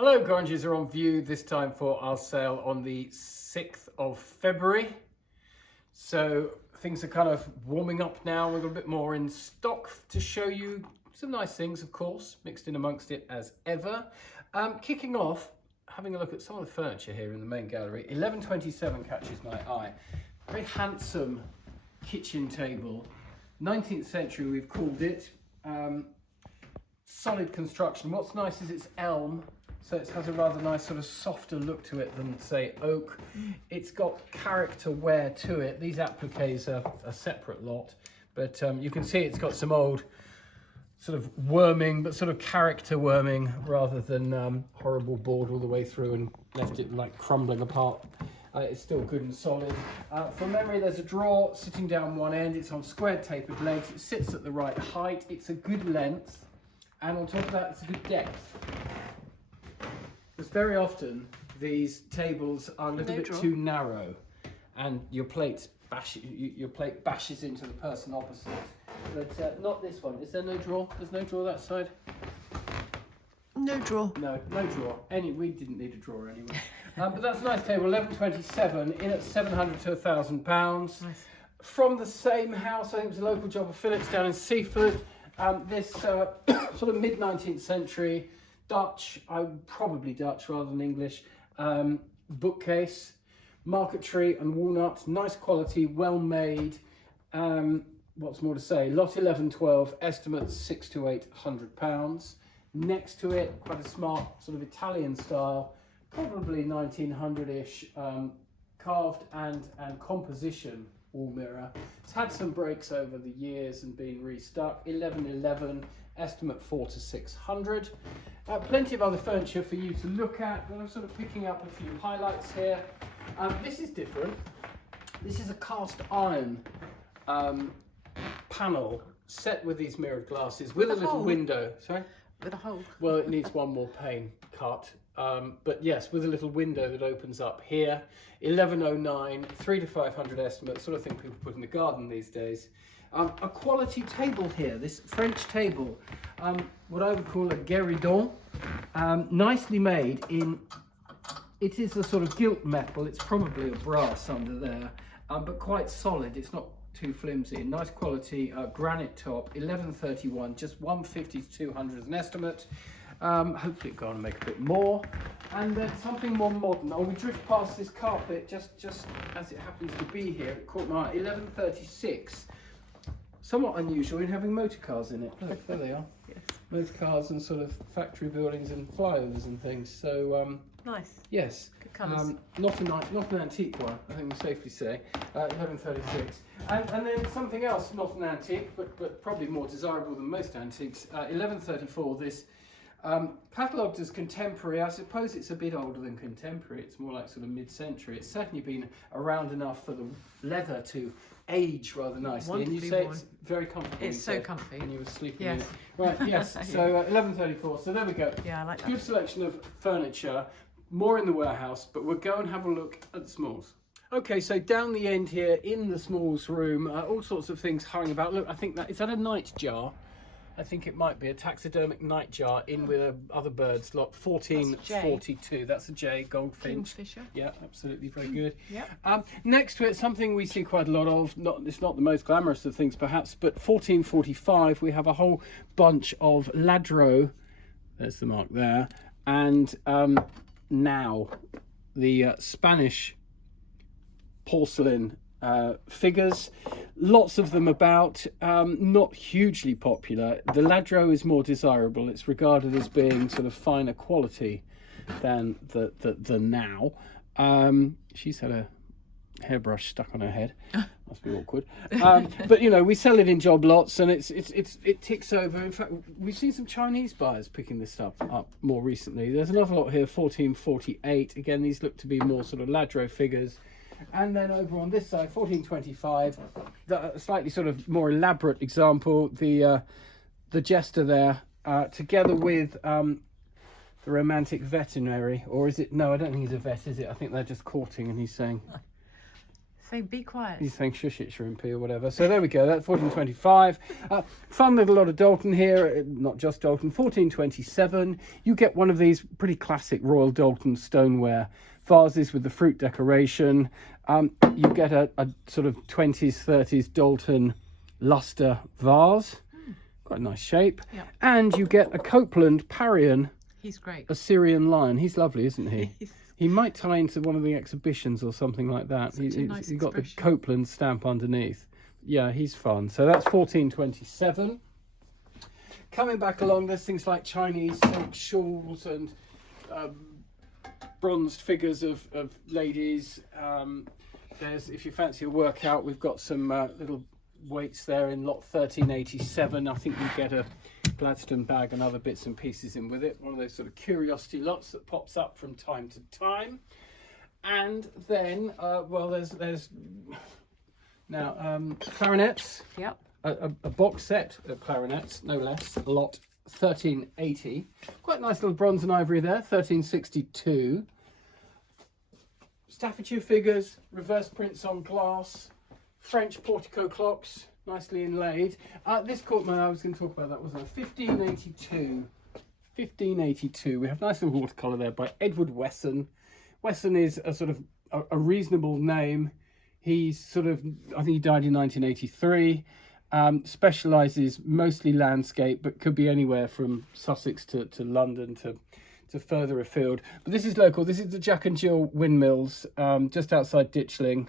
Hello, Gorringes are on view this time for our sale on the 6th of February. So things are kind of warming up now. We've got a bit more in stock to show you. Some nice things, of course, mixed in amongst it as ever. Kicking off, having a look at some of the furniture here in the main gallery. 1127 catches my eye. Very handsome kitchen table. 19th century, we've called it. Solid construction. What's nice is it's elm. So it has a rather nice sort of softer look to it than, say, oak. It's got character wear to it. These appliques are a separate lot, but you can see it's got some old sort of worming, but sort of character worming rather than horrible board all the way through and left it like crumbling apart. It's still good and solid. From memory, there's a drawer sitting down one end. It's on squared tapered legs. It sits at the right height. It's a good length, and on top of that, it's a good depth. Because very often these tables are a little bit too narrow, and your plate bashes into the person opposite. But not this one. Is there no drawer? There's no drawer that side. No drawer. No drawer. We didn't need a drawer anyway. But that's a nice table. 1127 in at £700 to £1,000. Nice. From the same house, I think it was a local job of Phillips down in Seaford. This sort of mid 19th century. Dutch, probably Dutch rather than English, bookcase, marquetry and walnut, nice quality, well made. What's more to say? Lot 1112, estimate £600 to £800. Next to it, quite a smart sort of Italian style, probably 1900-ish, carved and composition wall mirror. It's had some breaks over the years and been restuck. 1111, estimate £400 to £600. Plenty of other furniture for you to look at, but I'm sort of picking up a few highlights here. This is different. This is a cast iron panel set with these mirrored glasses with a little window. Sorry? With a hole. Well, it needs one more pane cut. But yes, with a little window that opens up here. 1109, 300 to 500 estimate, sort of thing people put in the garden these days. A quality table here, this French table, what I would call a guéridon, nicely made in, it is a sort of gilt metal, it's probably a brass under there, but quite solid, it's not too flimsy. Nice quality granite top, 1131, just 150 to 200 as an estimate. Hopefully it'll go on and make a bit more. And then something more modern. We drift past this carpet just as it happens to be here. It caught my eye. 1136. Somewhat unusual in having motor cars in it. Look, there they are. Yes. Motor cars and sort of factory buildings and flyovers and things. So nice. yes. Good colours. Not an antique one, I think we safely say. 1136. And then something else, not an antique, but probably more desirable than most antiques. 1134. This. Catalogued as contemporary, I suppose it's a bit older than contemporary. It's more like sort of mid-century. It's certainly been around enough for the leather to age rather nicely. And you say it's very comfortable. It's so comfy. And you were sleeping yes. in it. Right, yes. So 1134. So there we go. Yeah, I like that. Good selection of furniture. More in the warehouse, but we'll go and have a look at the smalls. Okay, so down the end here in the smalls room, all sorts of things hurrying about. Look, I think is that a nightjar? I think it might be a taxidermic nightjar in with other birds, lot 1442. That's a jay, goldfinch. Kingfisher. Yeah, absolutely, very good. Yep. Next to it, something we see quite a lot of. It's not the most glamorous of things, perhaps, but 1445. We have a whole bunch of ladro. There's the mark there, and now the Spanish porcelain figures, lots of them about, not hugely popular. The ladro is more desirable. It's regarded as being sort of finer quality than the now. She's had a hairbrush stuck on her head. Must be awkward. But you know, we sell it in job lots, and it ticks over. In fact, we've seen some Chinese buyers picking this stuff up more recently. There's another lot here, 1448. Again, these look to be more sort of ladro figures. And then over on this side, 1425, a slightly sort of more elaborate example, the jester there, together with the romantic veterinary, or is it? No, I don't think he's a vet, is it? I think they're just courting, and he's saying, Say, be quiet. He's saying shush it, Shrimpy, or whatever. So there we go. That's 1425. Fun little lot of Dalton here. Not just Dalton. 1427. You get one of these pretty classic Royal Dalton stoneware vases with the fruit decoration. You get a sort of 20s, 30s Dalton luster vase. Quite a nice shape. Yep. And you get a Copeland Parian He's great. Assyrian lion. He's lovely, isn't he? He might tie into one of the exhibitions or something like that. He's got the Copeland stamp underneath. Yeah, he's fun. So that's 1427. Coming back along, there's things like Chinese silk shawls and bronzed figures of ladies. There's, if you fancy a workout, we've got some little weights there in lot 1387. I think you get a Gladstone bag and other bits and pieces in with it. One of those sort of curiosity lots that pops up from time to time. And then, well, there's now clarinets. Yep. A box set of clarinets, no less. Lot 1380. Quite nice little bronze and ivory there. 1362. Staffordshire figures, reverse prints on glass. French portico clocks, nicely inlaid. This caught my eye. I was going to talk about that, wasn't I? 1582. 1582. We have a nice little watercolour there by Edward Wesson. Wesson is a sort of a reasonable name. He's sort of, I think he died in 1983. Specialises mostly landscape, but could be anywhere from Sussex to London to further afield. But this is local. This is the Jack and Jill windmills, just outside Ditchling.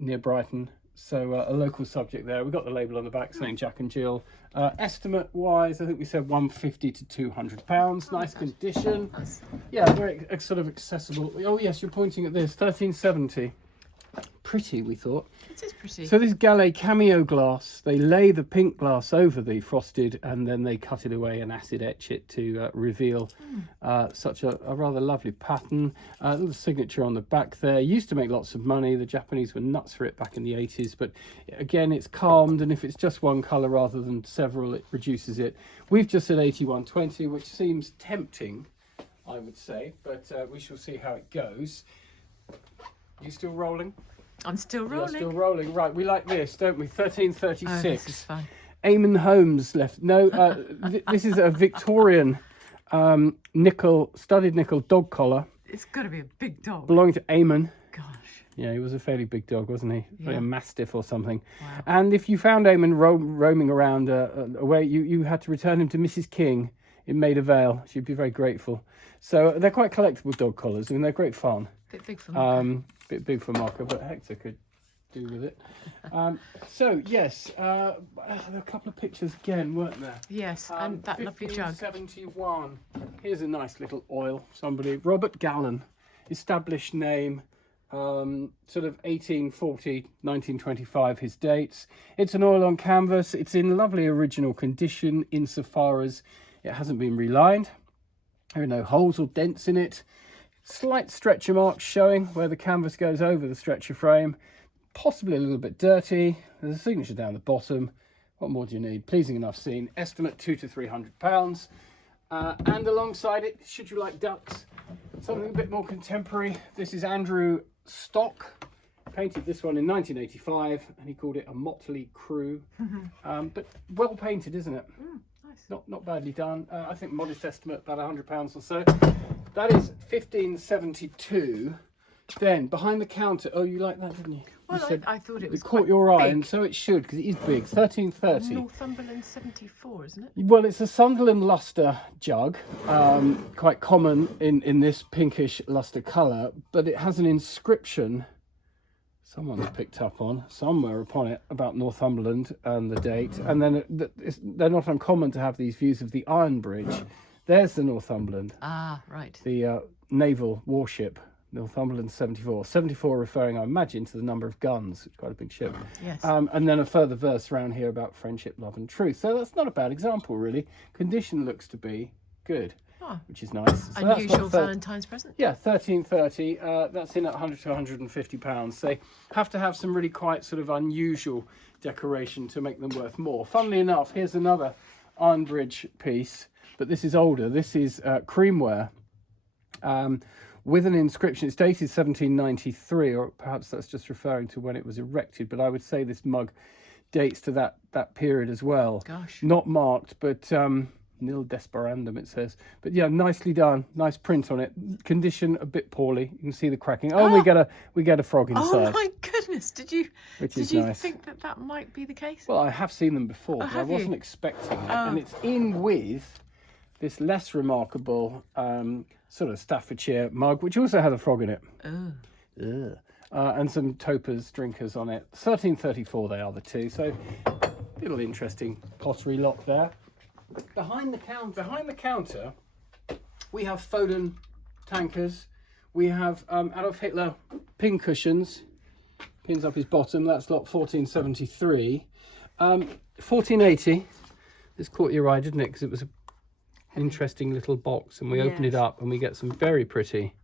Near Brighton, so a local subject there. We've got the label on the back saying Jack and Jill. Estimate wise, I think we said £150 to £200. Nice condition. Yeah, very sort of accessible. Oh yes, you're pointing at this 1370. Pretty, we thought. It is pretty. So this Gallet cameo glass, they lay the pink glass over the frosted and then they cut it away and acid etch it to reveal such a rather lovely pattern. Little signature on the back there. Used to make lots of money. The Japanese were nuts for it back in the 80s, but again, it's calmed, and if it's just one colour rather than several, it reduces it. We've just said 8120, which seems tempting, I would say, but we shall see how it goes. You still rolling? I'm still rolling. You're still rolling. Right, we like this, don't we? 1336. Oh, this is fun. Eamon Holmes left. No, this is a Victorian studded nickel dog collar. It's got to be a big dog. Belonging to Eamon. Gosh. Yeah, he was a fairly big dog, wasn't he? Yeah. Like a mastiff or something. Wow. And if you found Eamon roaming around away, you had to return him to Mrs. King in Maida Vale. She'd be very grateful. So they're quite collectible dog collars. I mean, they're great fun. Bit big for me. Bit big for Marco, but Hector could do with it. So yes, there were a couple of pictures again, weren't there? Yes, and that lovely jug. 1571. Here's a nice little oil. Somebody, Robert Gallen, established name, sort of 1840, 1925. His dates. It's an oil on canvas. It's in lovely original condition insofar as it hasn't been relined. There are no holes or dents in it. Slight stretcher marks showing where the canvas goes over the stretcher frame. Possibly a little bit dirty. There's a signature down the bottom. What more do you need? Pleasing enough scene. Estimate £200 to £300. And alongside it, should you like ducks, something a bit more contemporary. This is Andrew Stock. Painted this one in 1985, and he called it a motley crew. But well painted, isn't it? Nice. Not badly done. I think modest estimate, about £100 or so. That is 1572. Then behind the counter. Oh, you like that, didn't you? Well, you said I thought it was it caught quite your eye, big. and so it should, because it is big. 1330. Northumberland 74, isn't it? Well, it's a Sunderland lustre jug, quite common in this pinkish lustre colour, but it has an inscription someone's picked up on somewhere upon it about Northumberland and the date. And then they're not uncommon to have these views of the Iron Bridge. There's the Northumberland. Ah, right. The naval warship, Northumberland 74. 74 referring, I imagine, to the number of guns. It's quite a big ship. Yes. And then a further verse around here about friendship, love and truth. So that's not a bad example, really. Condition looks to be good, which is nice. So Unusual Valentine's present. yeah, 1330. That's in at £100 to £150. They have to have some really quite sort of unusual decoration to make them worth more. Funnily enough, here's another Iron Bridge piece, but this is older. This is creamware. with an inscription. It's dated 1793, or perhaps that's just referring to when it was erected, but I would say this mug dates to that period as well. Gosh. Not marked, but nil desperandum it says. But yeah, nicely done. Nice print on it. Condition a bit poorly. You can see the cracking. Oh, we get a frog inside. Oh my goodness! Did you Nice. think that might be the case? Well, I have seen them before, but I have you? wasn't expecting it. And it's in with this less remarkable sort of Staffordshire mug, which also had a frog in it. Oh. And some Topaz drinkers on it. 1334 they are, the two. So little interesting pottery lot there. Behind the counter, we have Foden tankers. We have Adolf Hitler pin cushions. Pins up his bottom. That's lot 1473. 1480. This caught your eye, didn't it? Because it was an interesting little box, and we open it up, and we get some very pretty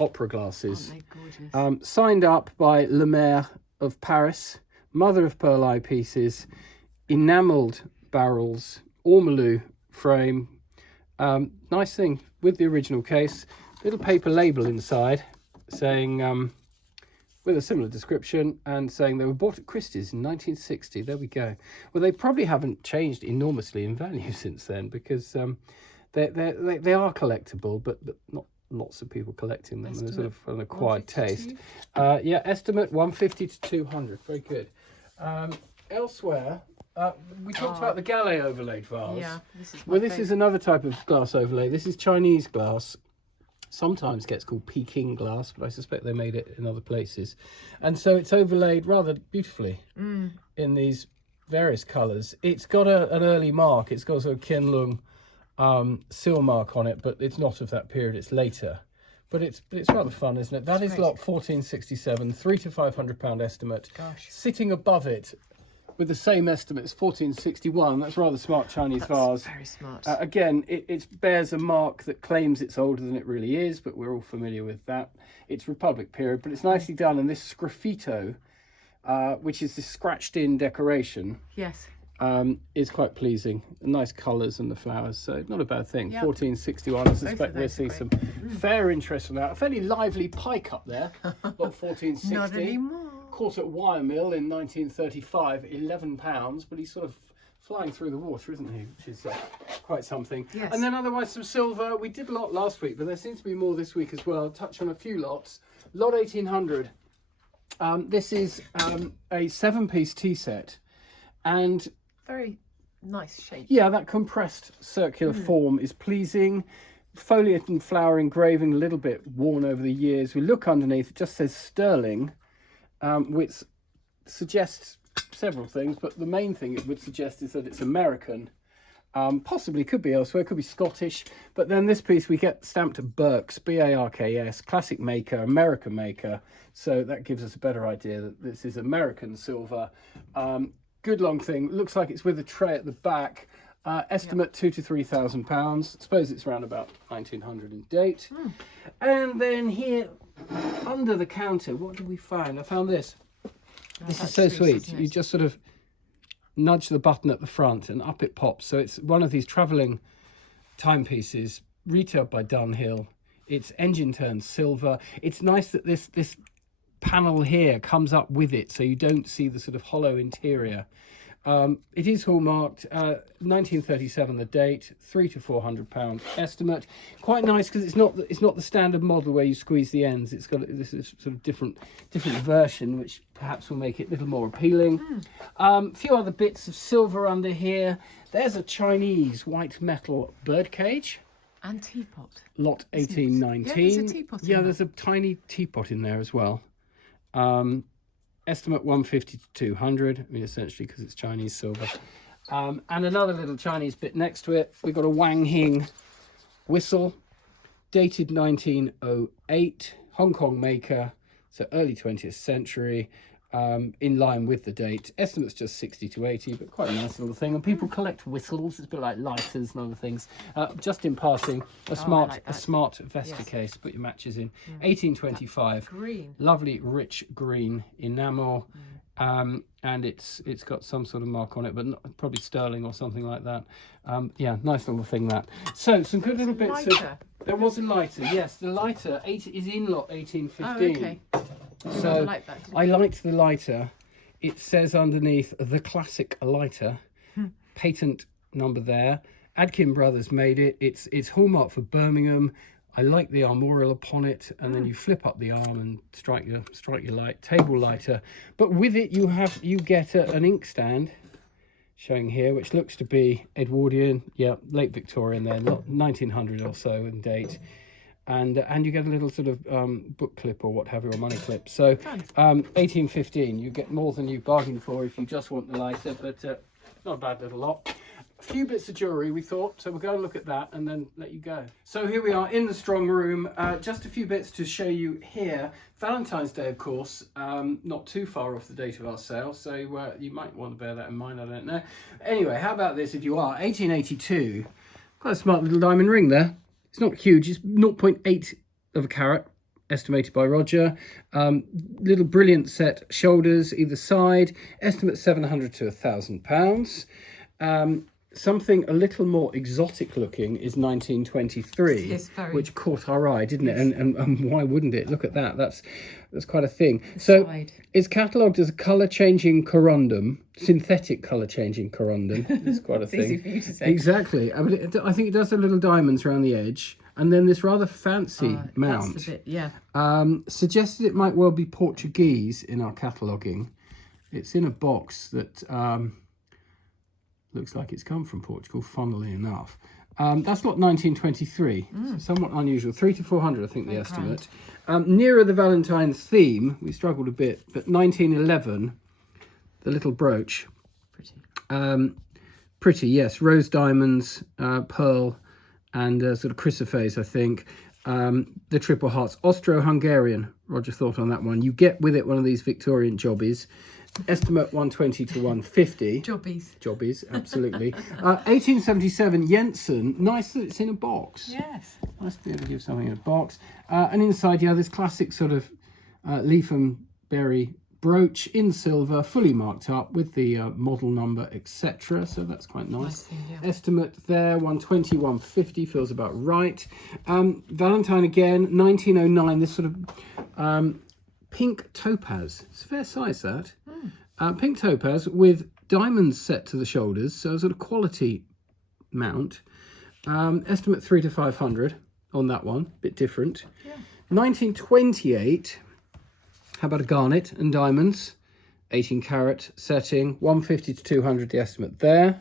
opera glasses. Aren't they gorgeous? Signed up by Le Maire of Paris, mother of pearl eyepieces, enamelled barrels, ormolu frame. Nice thing with the original case. Little paper label inside saying, with a similar description, and saying they were bought at Christie's in 1960. There we go. Well, they probably haven't changed enormously in value since then, because they are collectible, but not lots of people collecting them. Estimate, and they're sort of an acquired taste. Yeah, estimate 150 to 200. Very good. Elsewhere, we talked about the Gallet overlaid vase. Yeah, this is another type of glass overlay. This is Chinese glass. Sometimes gets called Peking glass, but I suspect they made it in other places. And so it's overlaid rather beautifully in these various colours. It's got an early mark. It's got a sort of Qianlong seal mark on it, but it's not of that period. It's later. But it's rather fun, isn't it? That is lot 1467, £300 to £500 estimate. Gosh. Sitting above it with the same estimate as 1461. That's rather smart Chinese vase. Very smart. Again, it bears a mark that claims it's older than it really is, but we're all familiar with that. It's Republic period, but it's nicely done. And this sgraffito, which is this scratched-in decoration, Yes. is quite pleasing. Nice colours and the flowers, so not a bad thing. Yep. 1461. I suspect we'll those see are some fair interest on that. A fairly lively pike up there. Lot 1460. Not anymore. Caught at Wiremill in 1935, £11, but he's sort of flying through the water, isn't he? Which is quite something. Yes. And then otherwise some silver. We did a lot last week, but there seems to be more this week as well. Touch on a few lots. Lot 1800. This is a 7-piece tea set, and Very nice shape. yeah, that compressed circular form is pleasing. Foliate and flower engraving, a little bit worn over the years. We look underneath, it just says sterling, which suggests several things, but the main thing it would suggest is that it's American. Possibly could be elsewhere, could be Scottish, but then this piece we get stamped at Burks, B-A-R-K-S, classic maker, American maker, so that gives us a better idea that this is American silver. Good long thing, looks like it's with a tray at the back. Estimate £2,000 to £3,000. I suppose it's around about 1900 in date. And then here under the counter, what did we find? I found this. This is so sweet. You just sort of nudge the button at the front and up it pops. So it's one of these travelling timepieces, retailed by Dunhill. It's engine turned silver. It's nice that this panel here comes up with it, so you don't see the sort of hollow interior. It is hallmarked, 1937 the date, £300 to £400 estimate. Quite nice because it's not the standard model where you squeeze the ends. It's got this sort of different version, which perhaps will make it a little more appealing. A few other bits of silver under here. There's a Chinese white metal birdcage. And teapot. Lot 1819. Yeah, there's a teapot in there. There's a tiny teapot in there as well. Estimate 150 to 200. I mean, essentially because it's Chinese silver. And another little Chinese bit next to it. We've got a Wang Hing whistle, dated 1908, Hong Kong maker, so early 20th century. in line with the date. Estimate's just 60 to 80, but quite a nice little thing. And people collect whistles. It's a bit like lighters and other things. Just in passing, a smart Vesta Yes. case. Put your matches in. 1825. Green. Lovely rich green enamel. And it's got some sort of mark on it, but probably sterling or something like that. Yeah, nice little thing that. So some good little bits Lighter. there was a lighter, yes. The lighter is in lot 1815. Oh, okay. So I like that, didn't I liked the lighter. It says underneath the classic lighter, patent number there. Adkin Brothers made it. It's hallmark for Birmingham. I like the armorial upon it, and then you flip up the arm and strike your light, table lighter. But with it you get an inkstand, showing here, which looks to be Edwardian, yeah, late Victorian there, 1900 or so in date. And you get a little sort of book clip or what have you, or money clip. So 1815, you get more than you bargained for if you just want the lighter, but not a bad little lot. A few bits of jewellery, we thought, so we'll go and look at that and then let you go. So here we are in the strong room. Just a few bits to show you here. Valentine's Day, of course, not too far off the date of our sale, so you might want to bear that in mind, I don't know. Anyway, how about this if you are? 1882, quite a smart little diamond ring there. It's not huge, it's 0.8 of a carat, estimated by Roger. Little brilliant set shoulders either side, estimate 700 to £1,000. Something a little more exotic looking is 1923, Yes, which caught our eye, didn't it? And why wouldn't it? Look at that. That's quite a thing. So it's catalogued as a colour changing corundum, synthetic colour changing corundum. It's quite a thing. Easy for you to say. Exactly. I think it does have little diamonds around the edge, and then this rather fancy mount. That's the bit, yeah. Suggested it might well be Portuguese in our cataloguing. It's in a box that looks like it's come from Portugal, funnily enough. That's lot 1923, so somewhat unusual. 300 to 400, I think, the estimate. Nearer the Valentine's theme, we struggled a bit, but 1911, the little brooch. Pretty. Pretty, yes. Rose diamonds, pearl, and sort of chrysoprase, I think. The triple hearts. Austro-Hungarian, Roger thought on that one. You get with it one of these Victorian jobbies. Estimate 120 to 150. Jobbies, absolutely. 1877, Jensen. Nice that it's in a box. Yes. Nice to be able to give something in a box. And inside, yeah, this classic sort of leaf and berry brooch in silver, fully marked up with the model number, etc. So that's quite nice. Thing, yeah. Estimate there, 120, 150, feels about right. Valentine again, 1909, this sort of pink topaz. It's a fair size, that. Pink topaz with diamonds set to the shoulders, so a sort of quality mount. Estimate 300 to 500 on that one, bit different. Yeah. 1928, how about a garnet and diamonds? 18 carat setting, 150 to 200 the estimate there.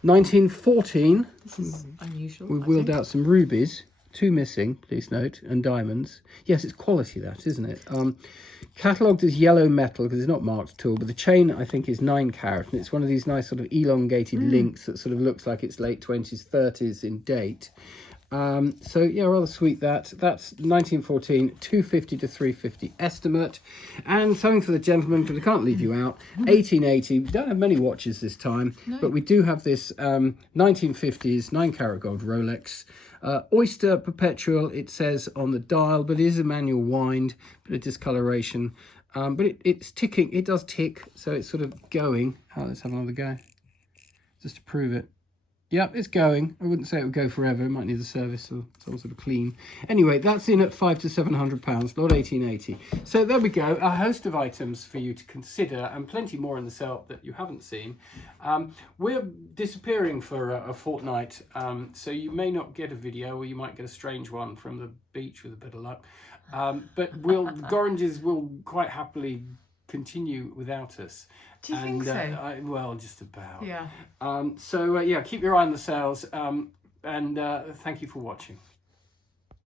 1914, This is unusual. we've wheeled out some rubies. 2 missing, please note, and diamonds. Yes, it's quality, that, isn't it? Catalogued as yellow metal because it's not marked at all, but the chain, I think, is 9 carat, and it's one of these nice sort of elongated links that sort of looks like it's late 20s, 30s in date. So, yeah, rather sweet that. That's 1914, 250 to 350 estimate. And something for the gentleman, because I can't leave you out, 1880. We don't have many watches this time, but we do have this 1950s 9 carat gold Rolex. Oyster Perpetual, it says on the dial, but it is a manual wind, bit of discoloration. But it's ticking, it does tick, so it's sort of going. Let's have another go, just to prove it. Yep, it's going. I wouldn't say it would go forever. It might need a service or some sort of clean. Anyway, that's in at £500 to £700, lot 1880. So there we go, a host of items for you to consider, and plenty more in the sale that you haven't seen. We're disappearing for a fortnight, so you may not get a video, or you might get a strange one from the beach with a bit of luck. But Gorringes will quite happily continue without us. Do you think so? Well, just about. Yeah. So yeah, keep your eye on the sales, and thank you for watching.